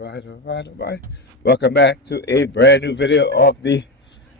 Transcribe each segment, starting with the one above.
All right. Welcome back to a brand new video of the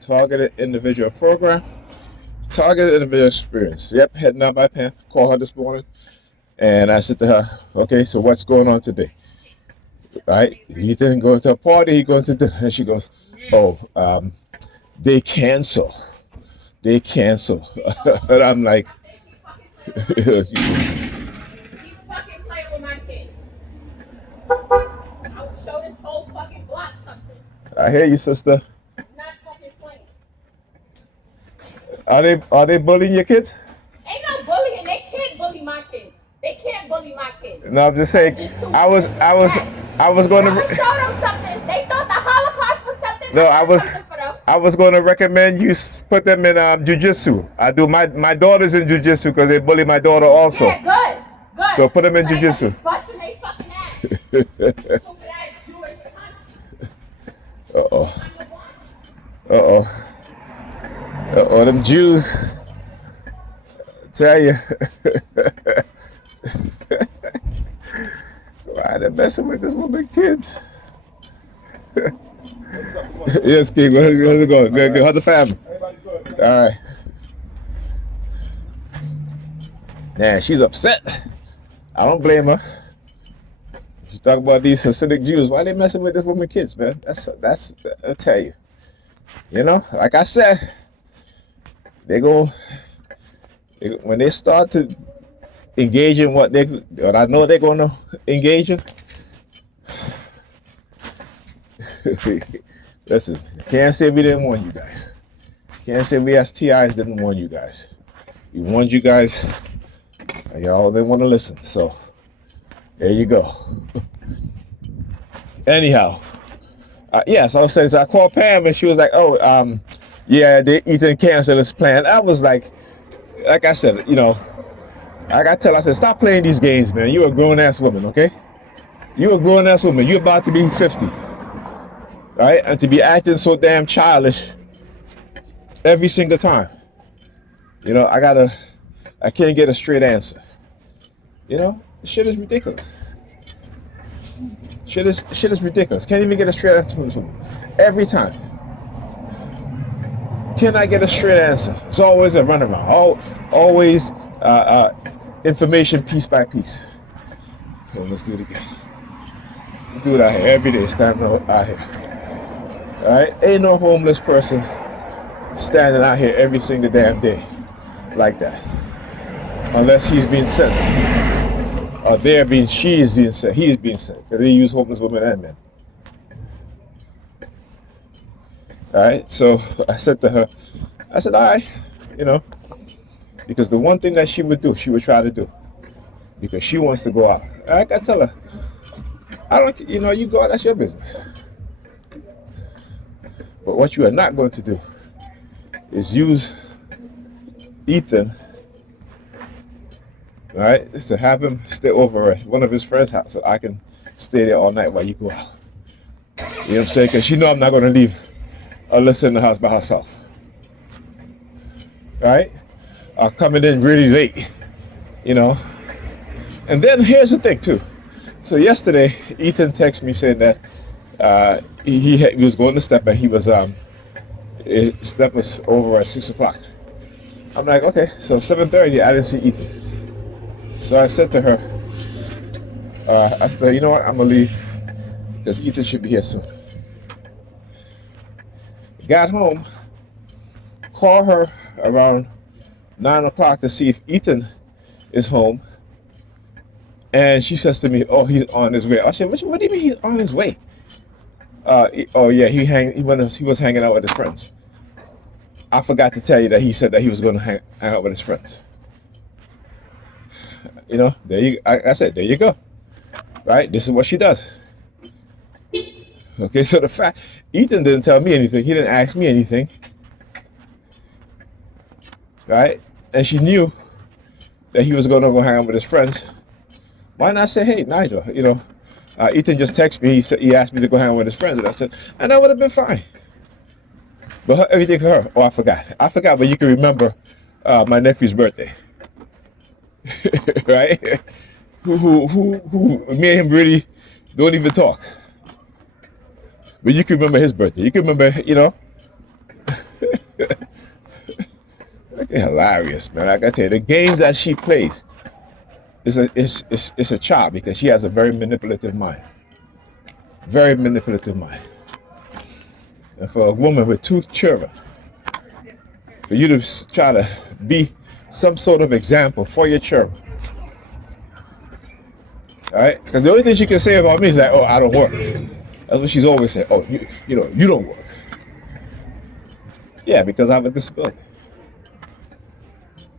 Targeted Individual Program. Targeted Individual Experience. Yep, heading out my pen. Call her this morning. And I said to her, okay, so what's going on today? Right? He didn't go to a party, he going to dinner. And she goes, oh, they cancel. They cancel. And I'm like, I hear you, sister. Are they bullying your kids? Ain't no bullying. They can't bully my kids. They can't bully my kids. No, I'm just saying. I was going to show them something. They thought the Holocaust was something. No, I I was going to recommend you put them in jujitsu. I do my daughter's in jujitsu because they bully my daughter also. Yeah, good. So put them in jujitsu. Busting they fucking ass. Them Jews. Tell you. Why they messing with this woman kids? Yes, King. How's it going? Good. How's the family? All right. Man, she's upset. I don't blame her. She's talking about these Hasidic Jews. Why they messing with this woman kids, man? That's. I'll tell you. You know, like I said, when they start to engage in what I know they're going to engage in. Listen, can't say we didn't warn you guys. Can't say we as TIs didn't warn you guys. We warned you guys, and y'all didn't want to listen. So there you go. Anyhow, yes, I was saying. So I called Pam, and she was like, "Oh, yeah, they Ethan canceled his plan." I was like I said, you know, I got to tell her, I said, stop playing these games, man. You're a grown-ass woman, okay? You're a grown-ass woman. You're about to be 50. Right? And to be acting so damn childish every single time. You know, I can't get a straight answer. You know? Shit is ridiculous. Shit is ridiculous. Can't even get a straight answer from this woman. Every time. Can I get a straight answer? It's always a runaround. Always information piece by piece. So let's do it again. We do it out here every day, standing out here. Alright? Ain't no homeless person standing out here every single damn day like that. Unless he's being sent. Or she is being sent. He is being sent. Because they use homeless women and men. Alright, so I said to her, all right, you know, because the one thing that she would try to do, because she wants to go out. I tell her, you go out, that's your business. But what you are not going to do is use Ethan, right, to have him stay over at one of his friends' house so I can stay there all night while you go out. You know what I'm saying? Because she know I'm not going to leave Alyssa in the house by herself. Right? Coming in really late, you know. And then here's the thing too. So yesterday, Ethan texted me saying that he was going to step and he was step was over at 6 o'clock. I'm like, okay, so 7:30 I didn't see Ethan. So I said to her, you know what, I'm gonna leave because Ethan should be here soon. Got home, called her around 9 o'clock to see if Ethan is home. And she says to me, oh, he's on his way. I said, what do you mean he's on his way? Oh yeah, he was hanging out with his friends. I forgot to tell you that he said that he was going to hang out with his friends. You know, I said, there you go. Right? This is what she does. Okay, so the fact, Ethan didn't tell me anything. He didn't ask me anything. Right? And she knew that he was going to go hang out with his friends. Why not say, hey, Nigel, you know, Ethan just texted me. He asked me to go hang out with his friends. And I said, and that would have been fine. But everything for her. Oh, I forgot, but you can remember my nephew's birthday. Right? Who me and him really don't even talk. But you can remember his birthday. You can remember, you know. Hilarious, man. I gotta tell you, the games that she plays it's a child because she has a very manipulative mind. Very manipulative mind. And for a woman with 2 children, for you to try to be some sort of example for your children, all right? Because the only thing she can say about me is like, "Oh, I don't work." That's what she's always saying. "Oh, you know, you don't work." Yeah, because I have a disability.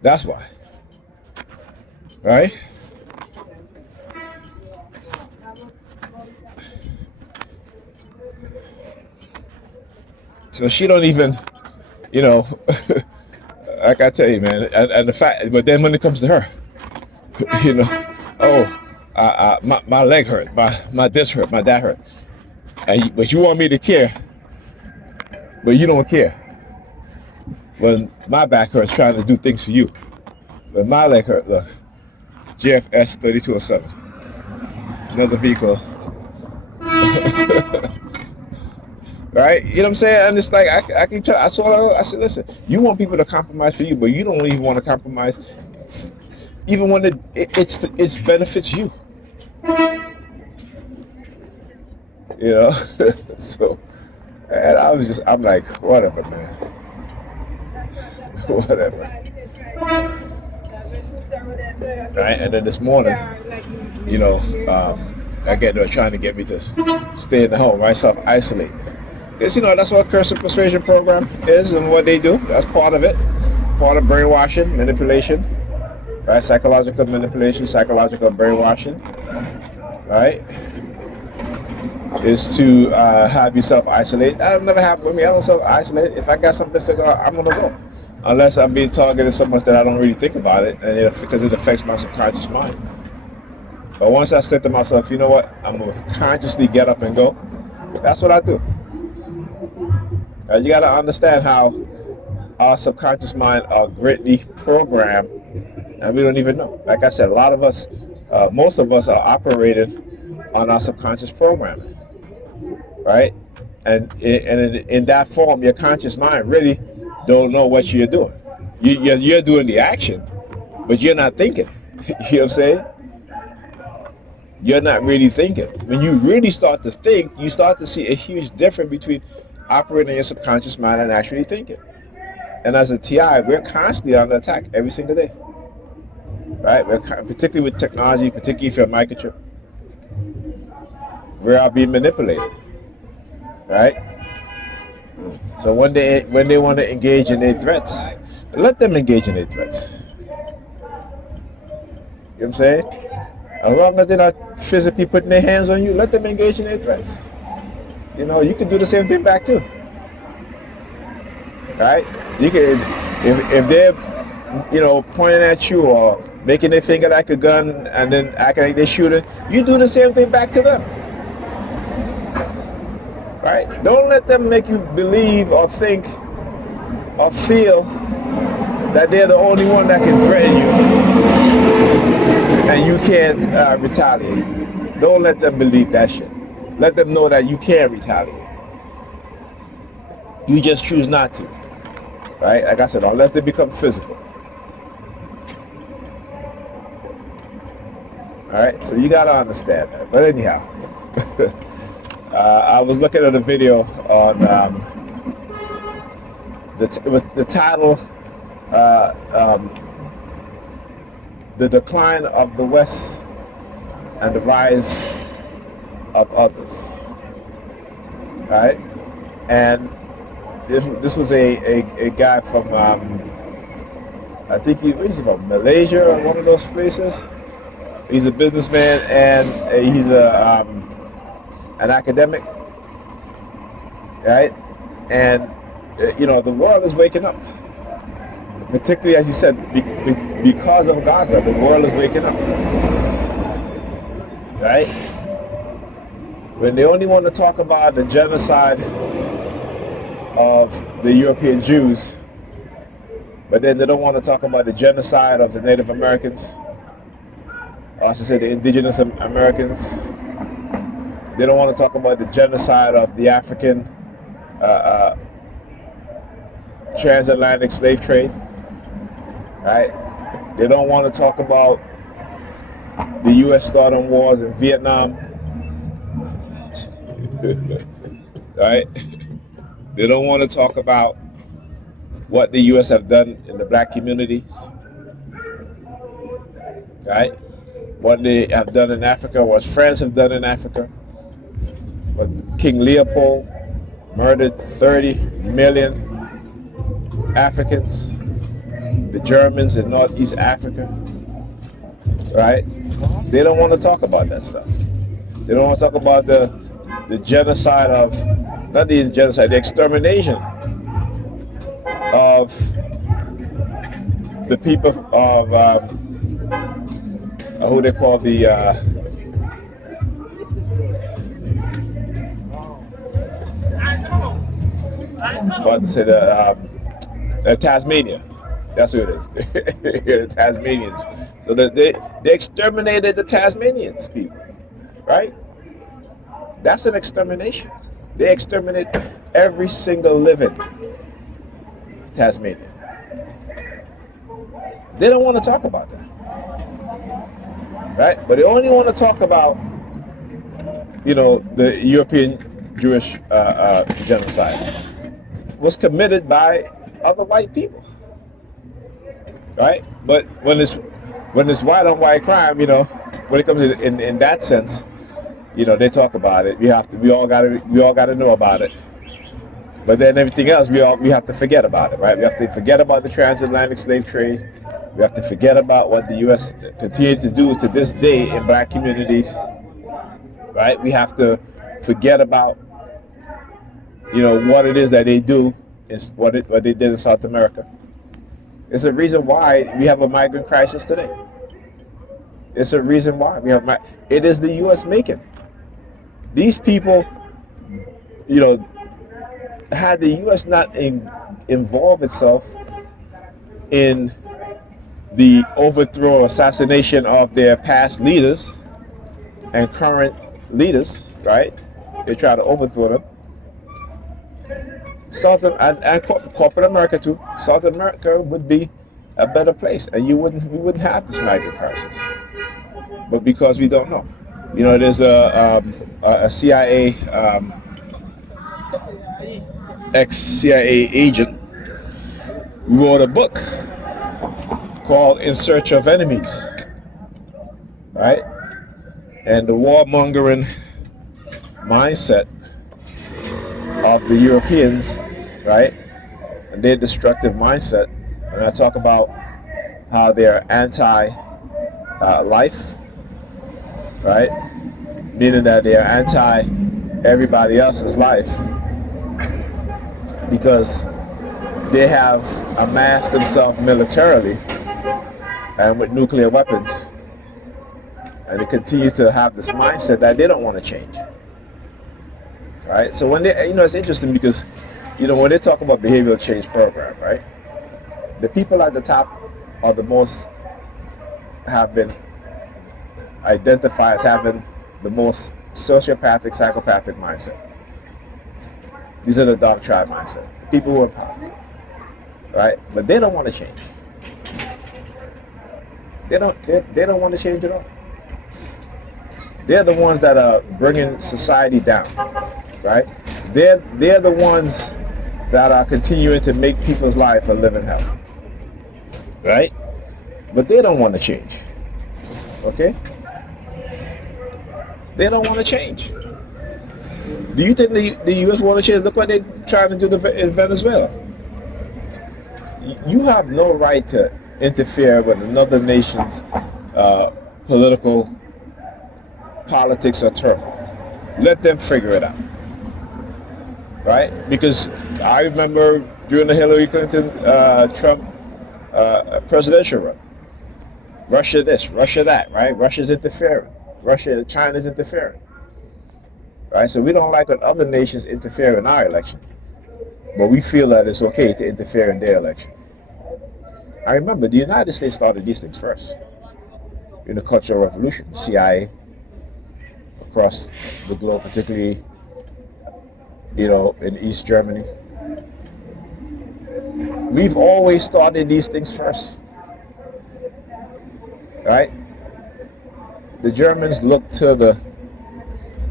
That's why, right? So she don't even, you know, like I tell you, man, and the fact, but then when it comes to her, you know, oh, my leg hurt, my this hurt, my that hurt, but you want me to care, but you don't care. When my back hurts trying to do things for you, but my leg hurt. Look, GFS 3207, another vehicle. Right? You know what I'm saying? And it's like I keep telling. I said, listen, you want people to compromise for you, but you don't even want to compromise, even when it benefits you. You know. So, and I'm like, whatever, man. Whatever. Right? And then this morning, you know, again, they're trying to get me to stay in the home, right? Self-isolate. Because, you know, that's what Curse and Persuasion program is and what they do. That's part of it. Part of brainwashing, manipulation, right? Psychological manipulation, psychological brainwashing, right? Is to have you self-isolate. That'll never happen with me. I don't self-isolate. If I got something to go, I'm going to go. Unless I'm being targeted so much that I don't really think about it, and because it affects my subconscious mind. But once I said to myself, you know what, I'm going to consciously get up and go, that's what I do. You got to understand how our subconscious mind are greatly programmed, and we don't even know. Like I said, a lot of us, most of us are operating on our subconscious programming, right? And in that form, your conscious mind really don't know what you're doing. You're doing the action, but you're not thinking. You know what I'm saying? You're not really thinking. When you really start to think, you start to see a huge difference between operating your subconscious mind and actually thinking. And as a TI, we're constantly under attack every single day, right? Particularly with technology, particularly if you're a microchip, we are being manipulated, right? So when they want to engage in their threats, let them engage in their threats. You know what I'm saying? As long as they're not physically putting their hands on you, let them engage in their threats. You know, you can do the same thing back too. Right? You can, if they're, you know, pointing at you or making their finger like a gun and then acting like they're shooting, you do the same thing back to them. Right? Don't let them make you believe or think or feel that they're the only one that can threaten you and you can't retaliate. Don't let them believe that shit. Let them know that you can retaliate. You just choose not to. Right? Like I said, unless they become physical. Alright? So you gotta understand that. But anyhow, I was looking at a video on it was the title The Decline of the West and the Rise of Others. Right? And this was a guy from I think he's from Malaysia or one of those places. He's a businessman and he's an academic, right? And you know, the world is waking up, particularly as you said, because of Gaza. The world is waking up, right? When they only want to talk about the genocide of the European Jews, but then they don't want to talk about the genocide of the Native Americans, or I should say the indigenous Americans, They don't want to talk about the genocide of the African transatlantic slave trade, right? They don't want to talk about the U.S. starting wars in Vietnam, right? They don't want to talk about what the U.S. have done in the black communities, right? What they have done in Africa, what France have done in Africa. What King Leopold murdered 30 million Africans, the Germans in Northeast Africa, right? They don't want to talk about that stuff. They don't want to talk about the genocide of, not the genocide, the extermination of the people of who they call the what to say the Tasmania. That's who it is. The Tasmanians. So they exterminated the Tasmanians people, right? That's an extermination. They exterminate every single living Tasmanian. They don't want to talk about that, right? But they only want to talk about, the European Jewish genocide was committed by other white people, right? But when it's white on white crime, when it comes to in that sense, they talk about it. We all got to know about it. But then everything else, we have to forget about it, right? We have to forget about the transatlantic slave trade. We have to forget about what the U.S. continues to do to this day in black communities, right? We have to forget about, what it is that they do, is what they did in South America. It's a reason why we have a migrant crisis today. It's a reason why we have it is the U.S. making. These people, had the U.S. not involved itself in the overthrow or assassination of their past leaders and current leaders, right? They try to overthrow them. And corporate America too. South America would be a better place, and we wouldn't have this migrant crisis. But because we don't know, there's a CIA ex-CIA agent wrote a book called In Search of Enemies, right? And the warmongering mindset of the Europeans, right? And their destructive mindset. And I talk about how they're anti-life, right? Meaning that they're anti-everybody else's life because they have amassed themselves militarily and with nuclear weapons, and they continue to have this mindset that they don't want to change, right? So when they, it's interesting because, when they talk about behavioral change program, right, the people at the top are the most, have been identified as having the most sociopathic, psychopathic mindset. These are the dark tribe mindset, the people who are in power, right? But they don't want to change. They don't want to change at all. They're the ones that are bringing society down, right? They're the ones that are continuing to make people's life a living hell, right? But they don't want to change, okay? They don't want to change. Do you think the U.S. want to change? Look what they're trying to do in Venezuela. You have no right to interfere with another nation's politics or turmoil. Let them figure it out, right? Because I remember during the Hillary Clinton Trump presidential run, Russia this, Russia that, right? Russia's interfering. China's interfering, right? So we don't like when other nations interfere in our election, but we feel that it's okay to interfere in their election. I remember the United States started these things first in the Cultural Revolution, CIA, across the globe, particularly, in East Germany. We've always started these things first, right? The Germans looked to the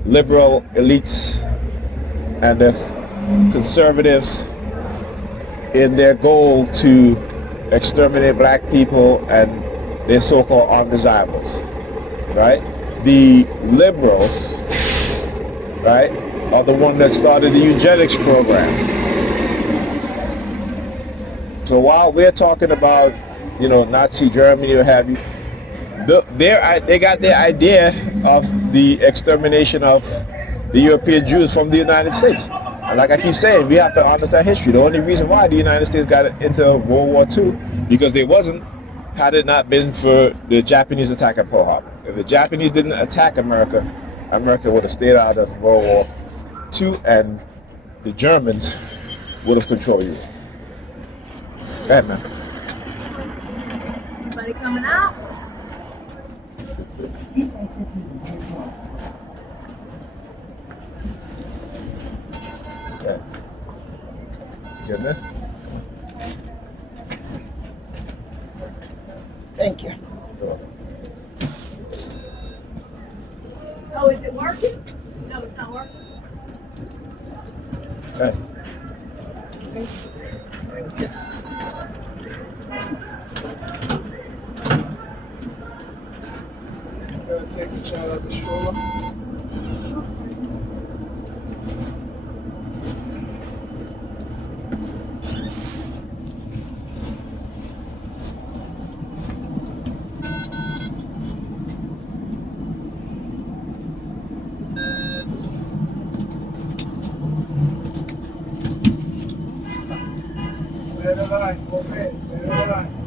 liberal elites and the conservatives in their goal to exterminate black people and their so-called undesirables, right? The liberals, right, are the one that started the eugenics program. So while we're talking about, Nazi Germany or have you, they got their idea of the extermination of the European Jews from the United States. And like I keep saying, we have to understand history. The only reason why the United States got into World War II, because they wasn't, had it not been for the Japanese attack at Pearl Harbor. If the Japanese didn't attack America, America would have stayed out of World War II, and the Germans would have controlled Europe. Go ahead, man. Anybody coming out? Yeah. Good, man. Thank you. Sure. Oh, is it working? No, it's not working. Hey. Gotta take the child out the stroller. Clear the line, go ahead, clear the line.